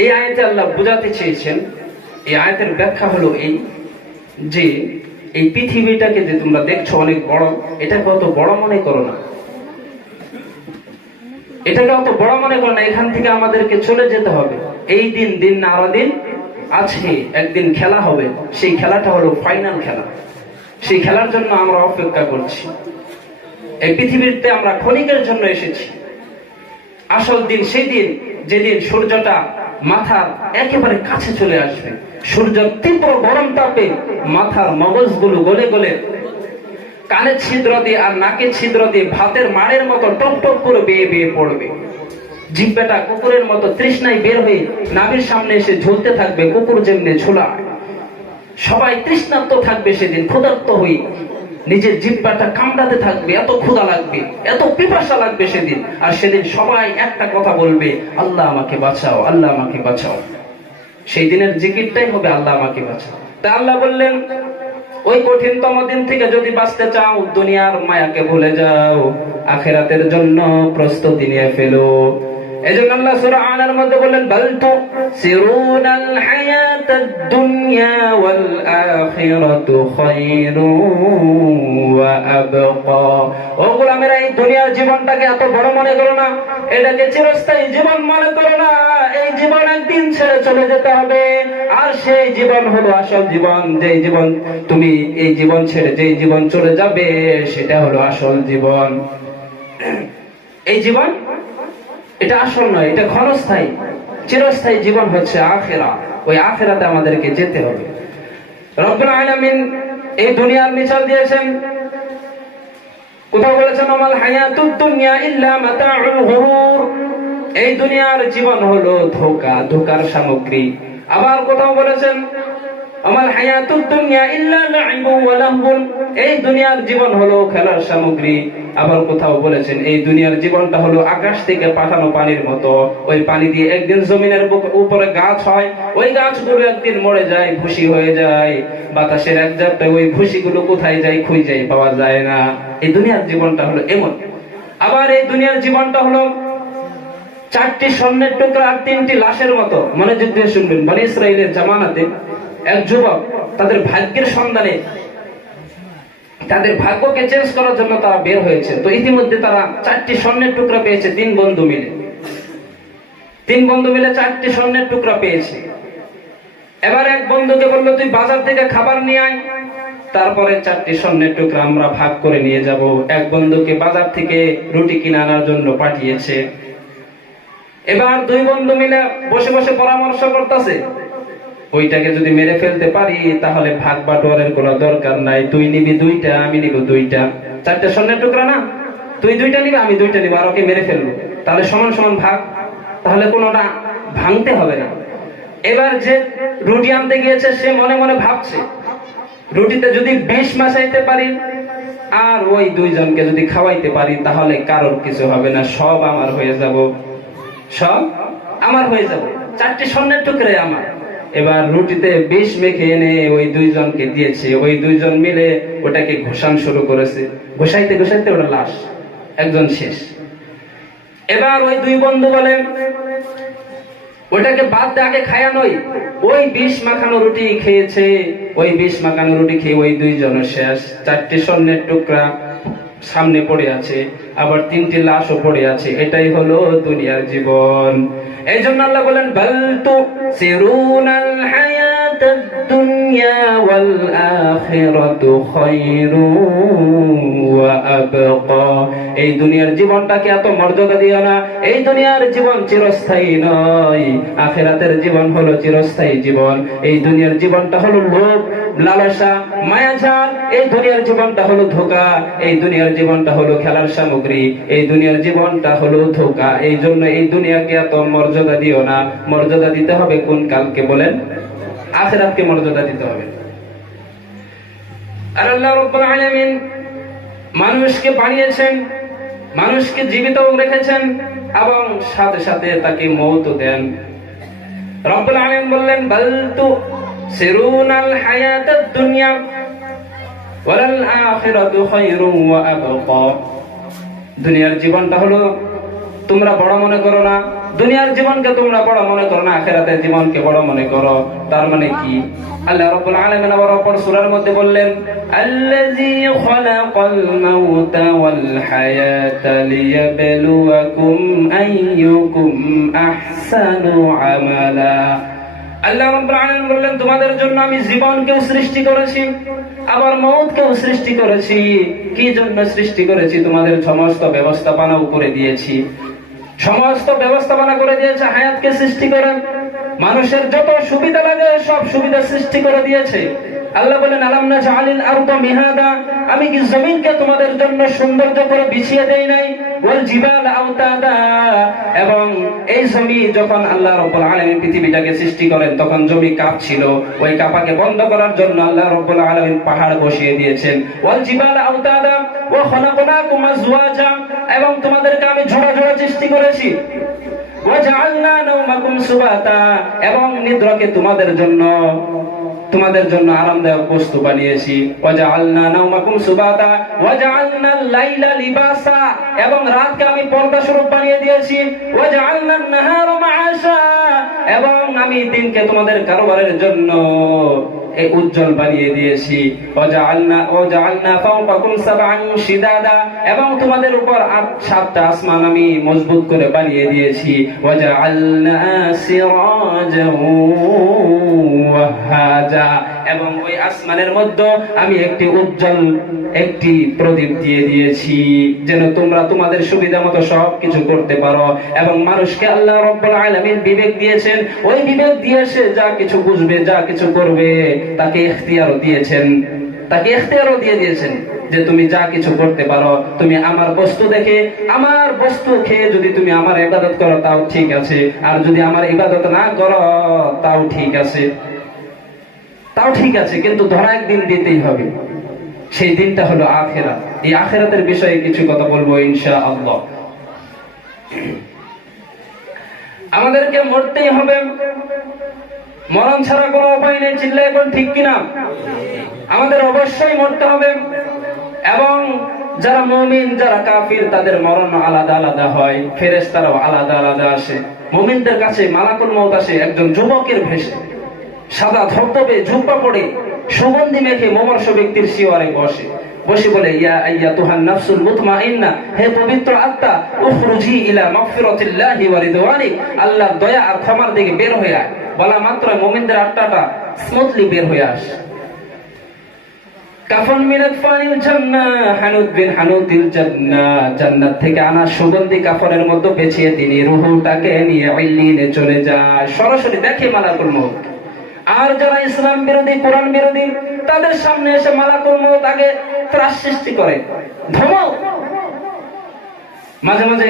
এই আয়াতে আল্লাহ বোঝাতে চেয়েছেন, এই আয়াতের ব্যাখ্যা হলো এই যে এই পৃথিবীটাকে যে তোমরা দেখছো অনেক বড়, এটাকে অত বড় মনে করো না, এটাকে অত বড় মনে করো না। এখান থেকে আমাদেরকে চলে যেতে হবে। এই দিন না আরো দিন আছে, একদিন খেলা হবে, সেই খেলাটা হলো ফাইনাল খেলা। সেই খেলার জন্য আমরা অপেক্ষা করছি। এই পৃথিবীতে আমরা ক্ষণিকের জন্য এসেছি। আসল দিন সেই দিন যেদিন সূর্যটা মাথার একেবারে কাছে চলে আসবে। সূর্যের তীব্র গরম তাপে মাথার মগজগুলো গলে গলে কানের ছিদ্র দিয়ে আর নাকের ছিদ্র দিয়ে ভাতের মাড়ের মতো টপ টপ করে বেয়ে বেয়ে পড়বে। জিহ্বাটা কুকুরের মতো তৃষ্ণায় বের হয়ে নাভির সামনে এসে ঝুলতে থাকবে, কুকুর যেমনি ঝোলায়। সবাই তৃষ্ণার্ত থাকবে সেদিন, ক্ষুধার্ত হয়ে নিজের জিহ্বাটা কামড়াতে থাকবে, এত ক্ষুধা লাগবে, এত পিপাসা লাগবে সেদিন। আর সেদিন সবাই একটা কথা বলবে, আল্লাহ আমাকে বাঁচাও, আল্লাহ আমাকে বাঁচাও। সেই দিনের জিকিরটাই হবে আল্লাহ আমাকে বাঁচাও। তা আল্লাহ বললেন, ওই কঠিনতম দিন থেকে যদি বাঁচতে চাও, দুনিয়ার মায়াকে ভুলে যাও, আখিরাতের জন্য প্রস্তুতি নিয়ে ফেলো। এজন্য আল্লাহ সূরা আনার মধ্যে বললেন, বাল তুসিরুনাল হায়াতাদ দুনিয়া ওয়াল আখিরাতু খায়রুন ওয়া আবকা। ও গোলামেরা, এই দুনিয়ার জীবনটাকে এত বড় মনে করো না, এটাকে চিরস্থায়ী জীবন মনে করো না। এই জীবন একদিন ছেড়ে চলে যেতে হবে, আর সেই জীবন হলো আসল জীবন। যেই জীবন তুমি এই জীবন ছেড়ে যেই জীবন চলে যাবে, সেটা হলো আসল জীবন। এই জীবন এটা আসল নয়, এটা ক্ষণস্থায়ী। চিরস্থায়ী জীবন হচ্ছে আখিরাত। ওই আখিরাতে আমাদেরকে যেতে হবে। রব্বুল আলামিন এই দুনিয়ার মিসাল দিয়েছেন। কোথাও বলেছেন, আমাল হায়াতুদ দুনিয়া ইল্লা মাতাউল গুরুর। এই দুনিয়ার জীবন হলো ধোঁকা, ধোঁকার সামগ্রী। আবার কোথাও বলেছেন, আমাল হায়াতুদ দুনিয়া ইল্লা লাইবুন ওয়া লাহবুন। এই দুনিয়ার জীবন হলো খেলার সামগ্রী। আবার কোথাও বলেছেন, এই দুনিয়ার জীবনটা হলো আকাশ থেকে পাঠানো পানির মতো। ওই পানি দিয়ে একদিন জমিনের উপরে গাছ হয়, ওই গাছগুলো একদিন মরে যায়, ভুসি হয়ে যায়। বাতাসের এক ঝাপটায় ওই ভুসিগুলো কোথায় যায় খুঁজে পাওয়া যায় না। এই দুনিয়ার জীবনটা হলো এমন। আবার এই দুনিয়ার জীবনটা হলো 4টি স্বর্ণের টুকরা আর 3টি লাশের মতো। মনোযোগ দিয়ে শুনবেন। বনি ইসরাইলের জামানাতে এক যুবক তাদের ভাগ্যের সন্ধানে, তাদের ভাগ্যকে চেঞ্জ করার জন্য তারা বের হয়েছে। তো ইতিমধ্যে তারা 4টি স্বর্ণের টুকরা পেয়েছে। 3 বন্ধু মিলে 4টি স্বর্ণের টুকরা পেয়েছে। এবার এক বন্ধুকে বললো, তুই বাজার থেকে খাবার নিয়ে আয়, তারপরে 4টি স্বর্ণের টুকরা আমরা ভাগ করে নিয়ে যাব। এক বন্ধুকে বাজার থেকে রুটি কিনে আনার জন্য পাঠিয়েছে। এবার 2 বন্ধু মিলে বসে বসে পরামর্শ করতেছে, ওইটাকে যদি মেরে ফেলতে পারি তাহলে ভাগ বাটোয়ারের কোনো দরকার নাই। তুই নিবি 2টা, আমি নিব 2টা। 4টে স্বর্ণের টুকরা না, তুই 2টা নিবি, আমি 2টা নিব, আর ওকে মেরে ফেলবো। তাহলে সমান সমান ভাগ, তাহলে কোনোটা ভাঙতে হবে না। এবার যে রুটি আনতে গিয়েছে সে মনে মনে ভাবছে, রুটিতে যদি বিষ মাসাইতে পারি আর ওই 2 জনকে যদি খাওয়াইতে পারি, তাহলে কারোর কিছু হবে না, সব আমার হয়ে যাব, সব আমার হয়ে যাবে। 4টি স্বর্ণের টুকরে আমার। এবার রুটিতে বিষ মেখে এনে ওই 2 জনকে দিয়েছে। ওই 2 জন মিলে ওটাকে ঘষান শুরু করেছে। ঘষাইতে ঘষাইতে ওটা লাশ, একজন শেষ। এবার ওই 2 বন্ধু বলে, ওটাকে বাদ দিয়ে আগে খায়া নই। ওই বিষ মাখানো রুটি খেয়েছে, ওই বিষ মাখানো রুটি খেয়ে ওই 2 জন শেষ। 4টি স্বর্ণের টুকরা সামনে পড়ে আছে, আবার 3টি লাশও পড়ে আছে। এটাই হলো দুনিয়ার জীবন। এই জন্য আল্লাহ বলেন, বাল তুসিরুনাল হায়াতাদ দুনিয়া ওয়াল আখিরাতু খায়রুন ওয়া আবকা। এই দুনিয়ার জীবনটাকে এত মর্যাদা দিও না। এই দুনিয়ার জীবন চিরস্থায়ী নয়, আখিরাতের জীবন হলো চিরস্থায়ী জীবন। এই দুনিয়ার জীবনটা হলো লোভ, লালসা, মায়াজাল। এই দুনিয়ার জীবনটা হলো ধোঁকা। এই দুনিয়ার জীবনটা হলো খেলার সামগ্রী। এই দুনিয়ার জীবনটা হলো ধোঁকা। এই জন্য এই দুনিয়াকে এত মর্যাদা দিও না। মর্যাদা দিতে হবে কোন কালকে বলেন? আখিরাতকে মর্যাদা দিতে হবে। আর আল্লাহ রাব্বুল আলামিন মানুষকে বানিয়েছেন, মানুষকে জীবিত রেখেছেন এবং সাথে সাথে তাকে মওত দেন। রব্বুল আলামিন বললেন, বাল তুসিরুনাল হায়াতাদ দুনিয়া ওয়াল আখিরাতু খায়রুন ওয়া আবকা। দুনিয়ার জীবনটা হলো তোমরা বড় মনে করো না, দুনিয়ার জীবনকে তোমরা বড় মনে করো না, আখিরাতের জীবনকে বড় মনে করো। তার মানে কি? আল্লাহ রাব্বুল আলামিন আবার অপর সূরার মধ্যে বললেন, আল্লাযী খালাকাল মাউতা ওয়াল হায়াতা লিয়াবলুয়াকুম আইয়ুকুম আহসানু আমালা। আল্লাহ রাব্বুল আলামিন বললেন, তোমাদের জন্য আমি জীবনকেও সৃষ্টি করেছি, আবার মওতকেও সৃষ্টি করেছি। কি জন্য সৃষ্টি করেছি? তোমাদের সমস্ত ব্যবস্থাপনাও করে দিয়েছি, সমস্ত ব্যবস্থাপনা করে দিয়েছে। হায়াতকে সৃষ্টি করে মানুষের যত সুবিধা লাগে সব সুবিধা সৃষ্টি করে দিয়েছে। আল্লাহ বলেন, আলাম নাজআলিল আরদা মিহাদা, আমি কি জমিনকে তোমাদের জন্য সৌন্দর্য করে বিছিয়ে দেই নাই? ওয়াল জিবাল আওতাদা, এবং এই জমি যখন আল্লাহ রাব্বুল আলামিন পৃথিবীটাকে সৃষ্টি করেন তখন জমি কাঁপছিল, ওই কাঁপাকে বন্ধ করার জন্য আল্লাহ রাব্বুল আলামিন পাহাড় বসিয়ে দিয়েছেন। ওয়াল জিবাল আওতাদা ওয়া খালাকনাকুম আজওয়াজা, এবং তোমাদেরকে আমি জোড়া জোড়া সৃষ্টি করেছি। ওয়াজআলনা নাওমাকুম সুবাতা, এবং নিদ্রাকে তোমাদের জন্য আরামদায়ক বস্তু বানিয়েছি। ওয়াজআলনা নাওমাকুম সুবাতা ওয়াজআলনাল লাইলা লিবাসা, এবং রাতকে আমি পর্দা স্বরূপ বানিয়ে দিয়েছি। ওয়াজআলনান নাহারা মাআশা, এবং আমি দিনকে তোমাদের কারবারের জন্য এই উজ্জ্বল বানিয়ে দিয়েছি। ওয়াজআলনা ফাওকাকুম সাবআন শিদাদা, এবং তোমাদের উপর 7টা আসমান আমি মজবুত করে বানিয়ে দিয়েছি। ওয়াজআলনা সিরাজাও ওয়াহাজা, এবং ওই আসমানের মধ্যে আমি একটি উজ্জ্বল একটি প্রদীপ দিয়ে দিয়েছি, যেন তোমরা তোমাদের সুবিধা মতো সবকিছু করতে পারো। এবং মানুষকে আল্লাহ রাব্বুল আলামিন বিবেক দিয়েছেন, ওই বিবেক দিয়েছে যা কিছু বুঝবে, যা কিছু করবে, তাকে ইখতিয়ারও দিয়ে দিয়েছেন যে তুমি যা কিছু করতে পারো। তুমি আমার বস্তু দেখে, আমার বস্তু খেয়ে যদি তুমি আমার ইবাদত করো তাও ঠিক আছে, আর যদি আমার ইবাদত না করো তাও ঠিক আছে, কিন্তু ধরা একদিন দিতেই হবে। সেই দিনটা হলো আখিরাত। এই আখিরাতের বিষয়ে কিছু কথা বলবো ইনশাআল্লাহ। আমাদেরকে মরতেই হবে, মরণ ছাড়া কোনো উপায় নেই। চিল্লায় এখন ঠিক কিনা? আমাদের অবশ্যই মরতে হবে। এবং যারা মুমিন, যারা কাফির, তাদের মরণ আলাদা আলাদা হয়, ফেরেশতারাও আলাদা আলাদা আসে। মুমিনদের কাছে মালাকুল মউত আসে একজন যুবকের ভেষে, সাদা ধবধবে জুব্বা পরে, সুগন্ধি মেখে মুমূর্ষ ব্যক্তির শিয়রে বসে বলে, ইয়া আইয়াতুহান নাফসুল মুতমাইন্না, হে পবিত্র আত্মা, উখরুজি ইলা মাগফিরাতিল্লাহি ওয়া রিদওয়ানি, আল্লাহর দয়া আর ক্ষমার দিকে বের হয়ে আয়। বলা মাত্র মুমিনদের আত্মাটা স্মুথলি বের হয়ে আসে। কাফন মিন আতফানিল জান্নাহ, হানুত বিন হানুতিল জান্নাহ, জান্নাত থেকে আনা সুগন্ধি কাফনের মধ্যে পেঁচিয়ে তিনি রূহটাকে নিয়ে ইল্লিনে চলে যায়। সরাসরি দেখে মালাকুল মউত। আর যারা ইসলাম বিরোধী, কোরআন বিরোধী, তাদের সামনে এসে মালাকুল মউত আগে ত্রাস সৃষ্টি করে, ধমক। মাঝে মাঝে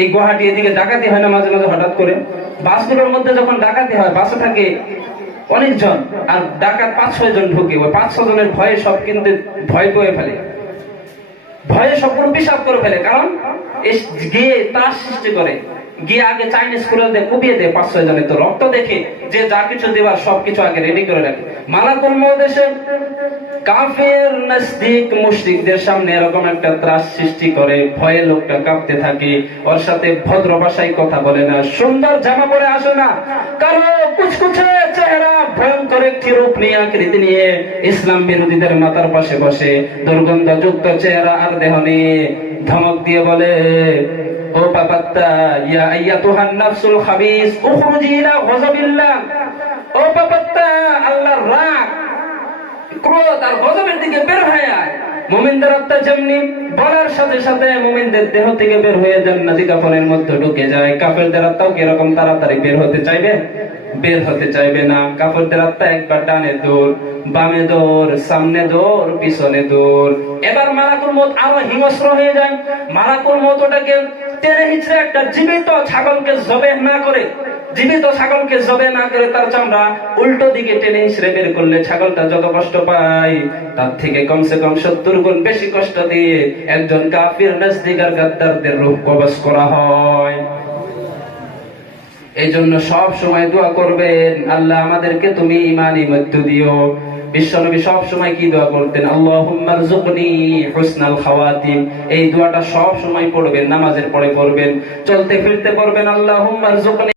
এই গুয়াহাটি এদিকে ডাকাতি হয় না, মাঝে মাঝে হঠাৎ করে বাসগুলোর মধ্যে যখন ডাকাতি হয়, বাসে থাকে অনেকজন, আর ডাকাত 5-6 জন ঢুকে, ওই 5-6 জনের ভয়ে সব কিন্তু ভয় পেয়ে ফেলে, ভয়ে সবগুলো পিশাব করে ফেলে। কারণ গিয়ে ত্রাস সৃষ্টি করে, গিয়ে আগে চাইনিজ করে দেয়, কুপিয়ে দেয় 5-6 জনের। তো রক্ত দেখে যে যা কিছু দেবার সবকিছু আগে রেডি করে রাখে। মালাকুল মউত এসে কাফের, নাস্তিক, মুশরিকদের সামনে এরকম একটা ত্রাস সৃষ্টি করে, ভয়ে লোকটা কাঁপতে থাকে। ওর সাথে ভদ্র ভাষায় কথা বলে না, সুন্দর জামা পরে আসে না, কারো কুচকুচে চেহারা, ভয়ঙ্কর একটি রূপ নিয়ে, আকৃতি নিয়ে ইসলাম বিরোধীদের মাথার পাশে বসে, দুর্গন্ধযুক্ত চেহারা আর দেহ নিয়ে ধমক দিয়ে বলে, ও পাপাত্তা, ইয়া আইয়াতুহান নাফসুল খাবিস, উখরুজি ইলা গযাবিল্লাহ, ও পাপাত্তা, আল্লাহর রাগ, ক্রোধ আর গজবের দিকে বের হয়ে আয়। মুমিনদের আত্মা যেমনি বলার সাথে সাথে মুমিনদের দেহ থেকে বের হয়ে জান্নাতি কাফনের মধ্যে ঢুকে যায়, কাফেরদের আত্মাও কি এরকম তাড়াতাড়ি বের হতে চাইবে না। কাফেরদের আত্মা একবার ডানে দৌড়, বামে দৌড়, সামনে দৌড়, পিছনে দৌড়। এবার মালাকুল মউত আরো হিংস্র হয়ে যায়। মালাকুল মউত ওটাকে টেনে হিচড়ে একটা জীবিত ছাগলকে জবেহ না করে তার চামড়া উল্টো দিকে টেনে হিচড়ে বের করলে ছাগলটা যত কষ্ট পায় তার থেকে কমসে কম 70 গুণ বেশি কষ্ট দিয়ে একজন কাফির, নাস্তিক আর গাদ্দারদের রূহ কবজ করা হয়। এই জন্য সব সময় দোয়া করবেন, আল্লাহ আমাদেরকে তুমি ঈমানি মৃত্যু দিও। বিশ্বনবী সব সময় কি দোয়া করতেন? আল্লাহুম্মা রযুকনি হুসনাল খাওয়াতিম। এই দোয়াটা সব সময় পড়বেন, নামাজের পরে পড়বেন, চলতে ফিরতে পড়বেন, আল্লাহুম্মা রযুকনি